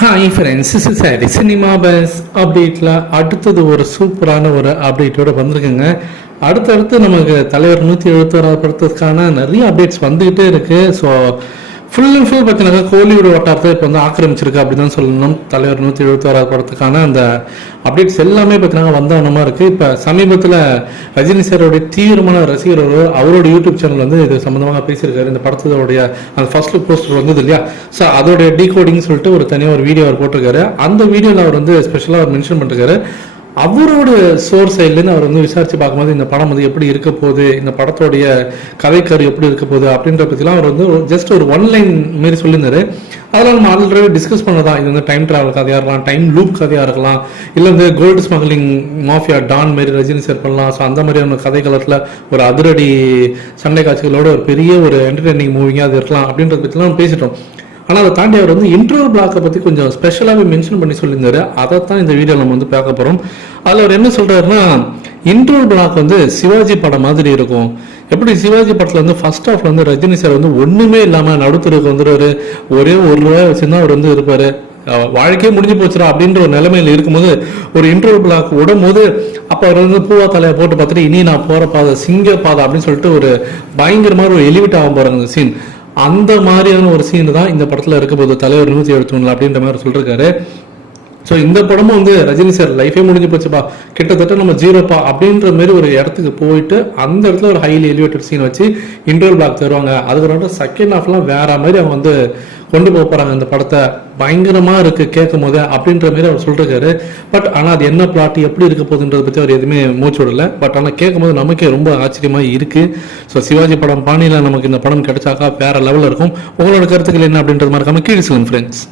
Hi friends, is சரி cinema bus அப்டேட்டில் அடுத்தது ஒரு சூப்பரான ஒரு அப்டேட்டோட வந்திருக்குங்க. அடுத்தடுத்து நமக்கு தலைவர் 171 படத்துக்கான நிறைய அப்டேட்ஸ் வந்துகிட்டே இருக்கு. ஸோ ஃபுல் அண்ட் ஃபுல் பார்த்தீங்கன்னா கோலிவுட் வட்டாரத்தை இப்போ வந்து ஆக்கிரமிச்சிருக்கு அப்படி தான் சொல்லணும். தலைவர் 171 படத்துக்கான அந்த அப்டேட்ஸ் எல்லாமே பார்த்தீங்கன்னா வந்தவனமாக இருக்குது. இப்போ சமீபத்தில் ரஜினி சாரோடைய தீவிரமான ரசிகர் அவரோட யூடியூப் சேனல் வந்து இது சம்மந்தமாக பேசியிருக்காரு. இந்த படத்தோடைய அந்த ஃபர்ஸ்ட் லுக் போஸ்டர் வந்தது இல்லையா, ஸோ அதோடைய டீகோடிங் சொல்லிட்டு ஒரு தனியாக ஒரு வீடியோ அவர் போட்டிருக்காரு. அந்த வீடியோவில் அவர் வந்து ஸ்பெஷலாக அவர் மென்ஷன் பண்ணிருக்காரு. அவரோட சோர்ஸ் சைட்லேருந்து அவர் வந்து விசாரித்து பார்க்கும்போது இந்த படம் வந்து எப்படி இருக்க போகுது, இந்த படத்தோடைய கதைக்கரு எப்படி இருக்க போகுது அப்படின்ற பற்றிலாம் அவர் வந்து ஜஸ்ட் ஒரு ஒன்லைன் மாரி சொல்லியிருந்தாரு. அதெல்லாம் நம்ம ஆல்ரெடி டிஸ்கஸ் பண்ணதான். இது வந்து டைம் டிராவல் கதையாக இருக்கலாம், டைம் லூப் கதையாக இருக்கலாம், இல்லை வந்து கோல்டு ஸ்மக்லிங் மாஃபியா டான் மாரி ரஜினி சார் பண்ணலாம். ஸோ அந்த மாதிரியான கதை காலத்தில் ஒரு அதிரடி சண்டை காட்சிகளோட ஒரு பெரிய ஒரு என்டர்டெய்னிங் மூவிங்காக அது இருக்கலாம் அப்படின்றத பற்றிலாம் பேசிட்டோம். ஆனால் அதை தாண்டி அவர் வந்து இன்ட்ரோல் பிளாக்கை பற்றி கொஞ்சம் ஸ்பெஷலாகவே மென்ஷன் பண்ணி சொல்லியிருந்தாரு. அதைத்தான் இந்த வீடியோவில் நம்ம வந்து பார்க்க போகிறோம். அதில் அவர் என்ன சொல்கிறாருன்னா, இன்ட்ரோல் பிளாக் வந்து சிவாஜி படம் மாதிரி இருக்கும். எப்படி சிவாஜி படத்தில் வந்து ஃபர்ஸ்ட் ஹாஃப்ல வந்து ரஜினி சார் வந்து ஒன்றுமே இல்லாமல் நடுத்தருக்கு வந்துடுவார், ஒரே ₹1 வச்சுருந்தா அவர் வந்து இருப்பார், வாழ்க்கையே முடிஞ்சு போச்சுரா அப்படின்ற ஒரு நிலைமையில இருக்கும்போது ஒரு இன்ட்ரோல் பிளாக் விடும் போது அப்போ அவர் வந்து பூவா தலையை போட்டு பார்த்துட்டு இனி நான் போகிற பாதை சிங்க பாதை அப்படின்னு சொல்லிட்டு ஒரு பயங்கரமாக ஒரு எலிவேட் ஆக போகிறாங்க அந்த சீன். அந்த மாதிரியான ஒரு சீன் தான் இந்த படத்தில் இருக்க போது தலைவர் 171 அப்படின்ற மாதிரி சொல்லியிருக்காரு. ஸோ இந்த படமும் வந்து ரஜினி சார் லைஃபே முடிஞ்சு போச்சுப்பா, கிட்டத்தட்ட நம்ம ஜீரோப்பா அப்படின்ற மாதிரி ஒரு இடத்துக்கு போயிட்டு அந்த இடத்துல ஒரு ஹைலி எலிவேட்டட் சீன் வச்சு இன்ட்ரோல் பிளாக் தருவாங்க. அதுக்கப்புறம் செகண்ட் ஹாஃப்லாம் வேற மாதிரி அவங்க வந்து கொண்டு போக போறாங்க. இந்த படத்தை பயங்கரமா இருக்கு கேட்கும் போது அப்படின்ற மாதிரி அவர் சொல்லிருக்காரு. பட் ஆனால் அது என்ன பிளாட் எப்படி இருக்க போகுதுன்றதை பற்றி அவர் எதுவுமே மூச்சு விடல. பட் ஆனால் கேட்கும் போது நமக்கே ரொம்ப ஆச்சரியமா இருக்கு. ஸோ சிவாஜி படம் பாணியில் நமக்கு இந்த படம் கிடைச்சாக்கா வேற லெவலில் இருக்கும். உங்களோட கருத்துக்கள் என்ன அப்படின்றது மாதிரி கீழே சொல்லுங்க ஃப்ரெண்ட்ஸ்.